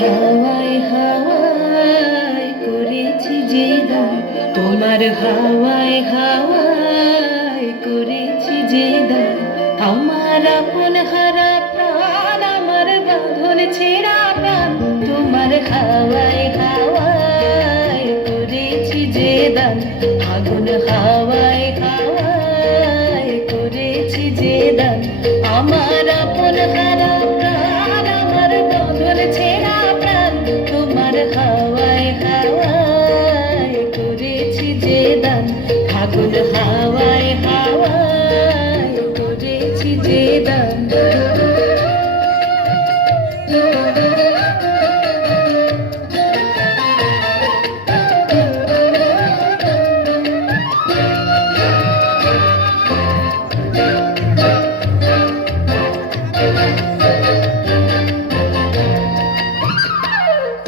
হাওয়ায় হাওয়ায় করেছি যে দান, তোমার হাওয়ায় হাওয়ায় করেছি যে দান। আমার আপন হারা প্রাণ, আমার বাঁধন ছেঁড়া প্রাণ, তোমার হাওয়ায় হাওয়ায় করেছি যে দান। আগুন হাওয়ায় হাওয়ায় করেছি যে দান। আমার আপন হারা প্রাণ, আমার বাঁধন ছেঁড়া প্রাণ, তোমার হাওয়ায় হাওয়ায় করেছি যে দান। আগুন হাওয়ায় হাওয়ায় করেছি যে দান।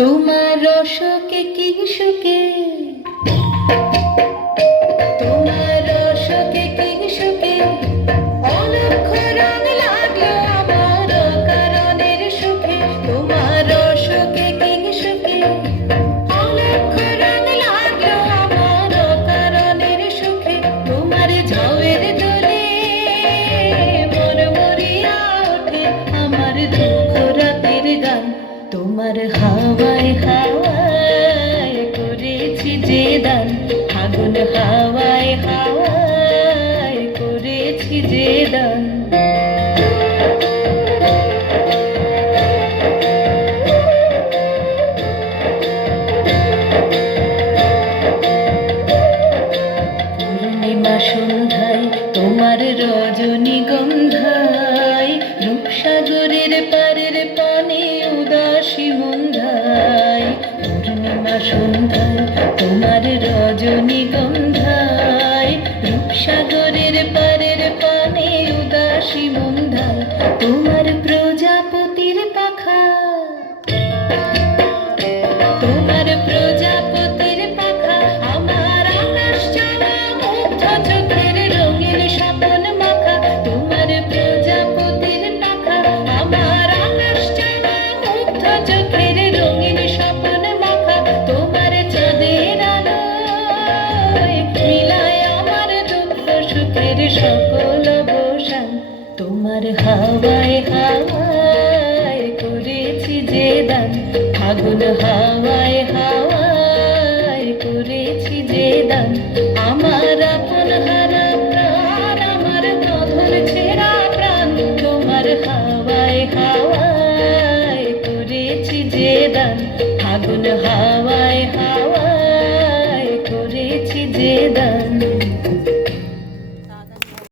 তোমার রসকে কি সুখে, তোমার রসকে কি সুখে অলক্ষ রং লাগলো আমার কারণের সুখে। তোমার রসকে কি সুখে অলক্ষ রং লাগলো আমার কারণের সুখে। তোমার ঝাউয়ের দোলে মরমরিয়া ওঠে আমার দুঃখ রাতের গান। তোমার হাওয়ায় হাওয়ায় করেছি যে দান। আগুন হাওয়ায় হাওয়ায় করেছি যে দান। পূর্ণিমা সন্ধ্যায় তোমার রজনীগন্ধায়, রূপসাগরের পারের পানে উদাসী মন্ধায়। পূর্ণিমা সন্ধ্যায় তোমার রজনীগন্ধায়, রূপসাগরের পারের পানে উদাসী মন্ধায়। তোমার প্রজাপতির পাখা, তোমার প্রজাপতির পাখা আমার আকাশ চাওয়া মুগ্ধ চোখের রঙিন স্বপন মাখা। তোমার প্রজাপতির পাখা আমার আকাশ চাওয়া মুগ্ধ চোখের রঙিন স্বপন মাখা। তোমার চাঁদের আলোয় মিলায় আমার দুঃখ সুখের সকল অবসান। তোমার হাওয়ায় হাওয়ায় করেছি যে দান। আগুন হাওয়ায় হাওয়ায় করেছি যে দান। আমার আপন হারা প্রাণ, আমার বাঁধন ছেঁড়া প্রাণ, তোমার হাওয়ায় হাওয়ায় করেছি যে দান। আগুন হাওয়ায় হাওয়ায় করেছি যে দান।